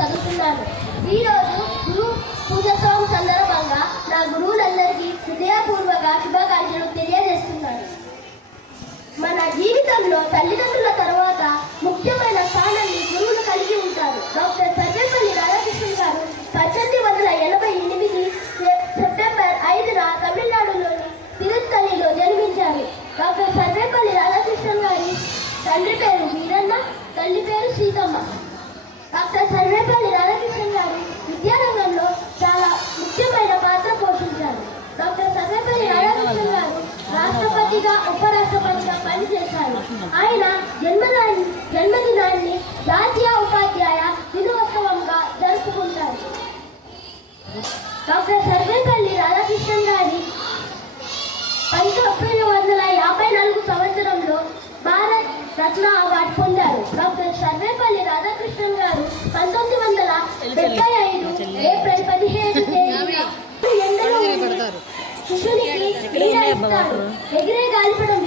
చదువుతున్నాను. ఈరోజు గురు పూజోత్సవం సందర్భంగా నా గురువులందరికీ హృదయపూర్వక శుభాకాంక్షలు తెలియజేస్తున్నాను. మన జీవితంలో తల్లిదండ్రుల తర్వాత ముఖ్యమైన స్థానాన్ని గురువులు కలిగి ఉంటారు. డాక్టర్ సర్వేపల్లి రాధాకృష్ణన్ గారు 1888 సెప్టెంబర్ 5న తమిళనాడులోని తిరుత్తణిలో జన్మించారు. డాక్టర్ సర్వేపల్లి రాధాకృష్ణన్ గారి తండ్రి పేరు వీరన్న, తల్లి పేరు సీతమ్మ. డాక్టర్ సర్వేపల్లి రాధాకృష్ణన్ గారు విద్యారంగంలో చాలా ముఖ్యమైన పాత్ర పోషించారు. డాక్టర్ సర్వేపల్లి రాధాకృష్ణన్ గారు రాష్ట్రపతిగా, ఉపరాష్ట్రపతిగా పనిచేశారు. ఆయన జన్మదినాన్ని జాతీయ ఉపాధ్యాయ దినోత్సవంగా జరుపుకుంటారు. డాక్టర్ సర్వేపల్లి రాధాకృష్ణన్ గారి 1954 సంవత్సరంలో భారత్ రత్న అవార్డు పొందారు. డాక్టర్ సర్వేపల్లి రాధాకృష్ణన్ గారు 1975 ఏప్రిల్ 17 శిశునికి ఎగిరే గాలిపటం